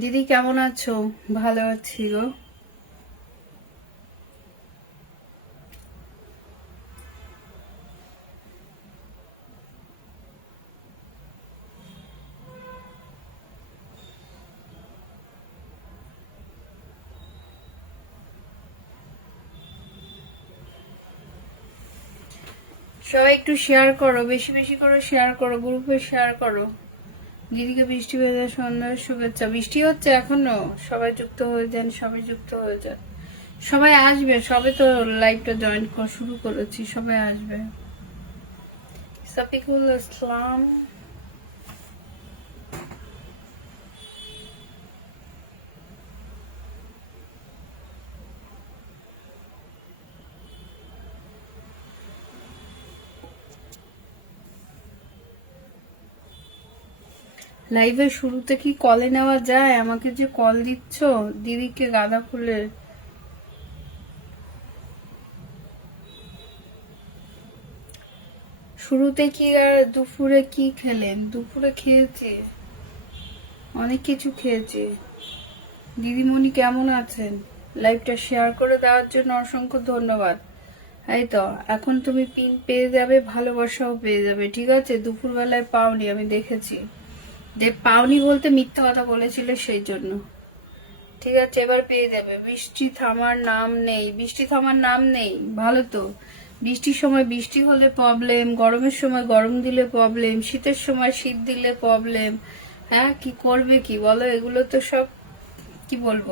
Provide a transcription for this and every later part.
দিদি, কেমন আছো? ভালো আছি গো। সবাই একটু শেয়ার করো, বেশি বেশি করে শেয়ার করো গ্রুপে শেয়ার করো। দিদিকে বৃষ্টি হয়ে যায়, সন্ধ্যার শুভেচ্ছা। বৃষ্টি হচ্ছে এখনও। সবাই যুক্ত হয়ে যান, সবাই যুক্ত হয়ে যান। সবাই আসবে, সবে তো লাইভটা জয়েন শুরু করেছি, সবাই আসবে। সফিকুল ইসলাম। লাইভের শুরুতে কি কলে নেওয়া যায়? আমাকে যে কল দিচ্ছ, দিদিকে গাঁদা ফুলের শুরুতে কি আর দুপুরে কি খেলেন? দুপুরে খেয়েছি। অনেক কিছু খেয়েছি। দিদিমণি কেমন আছেন? লাইভটা শেয়ার করে দেওয়ার জন্য অসংখ্য ধন্যবাদ। এই তো, এখন তুমি পিন পেয়ে যাবে, ভালোবাসাও পেয়ে যাবে, ঠিক আছে? দুপুরবেলায় পাওনি, আমি দেখেছি। যে পাওনি বলতে মিথ্যা কথা বলেছিল সেই জন্য ঠিক আছে, এবার পেয়ে যাবে। বৃষ্টি থামার নাম নেই, বৃষ্টি থামার নাম নেই, ভালো তো। বৃষ্টির সময় বৃষ্টি হলে প্রবলেম গরমের সময় গরম দিলে প্রবলেম শীতের সময় শীত দিলে প্রবলেম হ্যাঁ কি করবে কি বলো? এগুলো তো সব, কি বলব?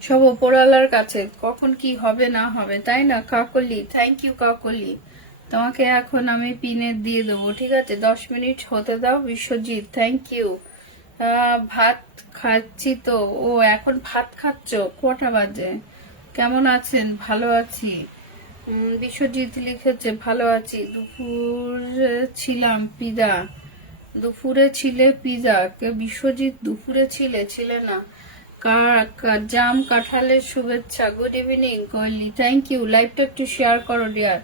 সব ওপরওয়ালার কাছে। কখন কি হবে না হবে, তাই না? Kakoli thank you Kakoli. তোমাকে এখন আমি পিনে দিয়ে দেবো, ঠিক আছে? দশ মিনিট হতে দাও, বিশ্বজিৎ থ্যাংক ইউ ভাত খাচ্ছি তো। ও, এখন ভাত খাচ্ছ? কটা বাজে? কেমন আছেন? ভালো আছি। বিশ্বজিৎ লিখেছে, ভালো আছি। দুপুর ছিলাম পিজা। দুপুরে ছিলে পিজা। বিশ্বজিৎ দুপুরে ছিলে? ছিলে না। জাম কাঁঠালের শুভেচ্ছা। Good evening Kohli thank you লাইভটা একটু শেয়ার করো ডিয়ার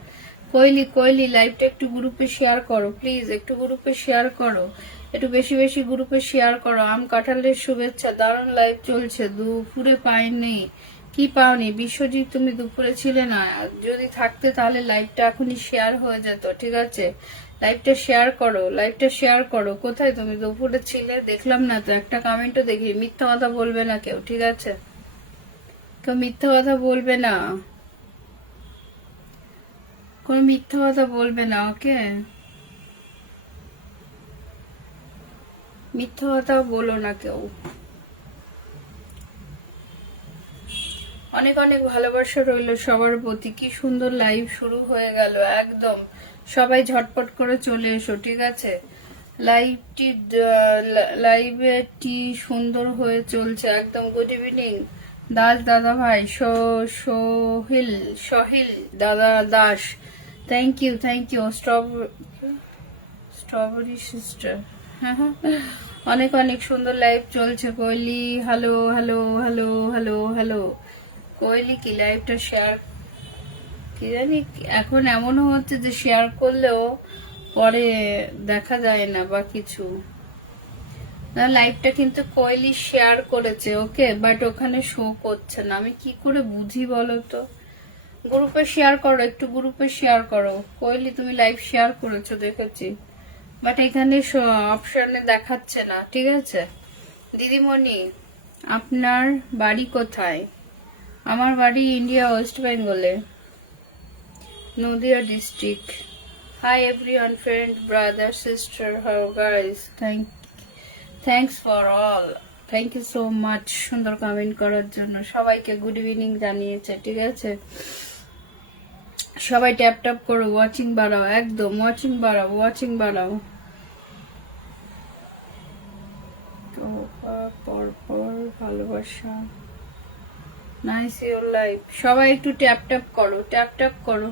কোহলি কোহলি লাইভটা একটু গ্রুপে শেয়ার করো প্লিজ একটু গ্রুপে শেয়ার করো। একটু বেশি বেশি গ্রুপে শেয়ার করো। আম কাঁঠালের শুভেচ্ছা, দারুণ লাইভ চলছে, দুপুরে পাইনি। কি পাওনি? বিশ্বজিৎ, তুমি দুপুরে ছিলে না। যদি থাকতে তাহলে লাইভটা এখনই শেয়ার হয়ে যেত, ঠিক আছে? লাইভটা শেয়ার করো লাইভটা শেয়ার করো। কোথায় তুমি? দুপুরে ছিলে? দেখলাম না তো, একটা কমেন্টও দেখি। মিথ্যা কথা বলবে না কেউ, ঠিক আছে? কেউ মিথ্যা কথা বলবে না। কোনো মিথ্যা কথা বলবে না, ওকে? মিথ্যা কথা বলো না কেউ। অনেক অনেক ভালোবাসা রইল সবার প্রতি। কি সুন্দর লাইভ শুরু হয়ে গেল, একদম। সবাই ঝটপট করে চলে এসো, ঠিক আছে? লাইভটি লাইভটি সুন্দর হয়ে চলছে, একদম। গুড ইভিনিং দাস দাদা ভাই সোহিল, সহিল দাদা Das. Thank you thank you strawberry sister. অনেক অনেক সুন্দর লাইভ চলছে। Kohli hello hello hello hello hello Kohli কি লাইভটা শেয়ার কি জানি, এখন এমনও হচ্ছে যে শেয়ার করলেও পরে দেখা যায় না বা কিছু। না লাইভটা কিন্তু কোহলি শেয়ার করেছে ওকে বাট ওখানে শো করছে না। আমি কি করে বুঝি বলো তো? গ্রুপে শেয়ার করো, একটু গ্রুপে শেয়ার করো। কোহলি তুমি লাইভ শেয়ার করেছ, দেখেছি। বাট এখানে অপশনে দেখাচ্ছে না, ঠিক আছে? দিদিমণি, আপনার বাড়ি কোথায়? আমার বাড়ি ইন্ডিয়া ওয়েস্ট বেঙ্গলে Nadia district hi everyone friend brother sister how guys thank thanks for all thank you so much সুন্দর কমেন্ট করার জন্য। সবাইকে গুড ইভিনিং জানিয়েছে, ঠিক আছে? সবাই ট্যাপ ট্যাপ করো ওয়াচিং বাড়াও, একদম ওয়াচিং বাড়াও ওয়াচিং বাড়াও। তো পর পর, ভালোবাসা। নাইস ইউর লাইফ সবাই একটু ট্যাপ ট্যাপ করো ট্যাপ ট্যাপ করো।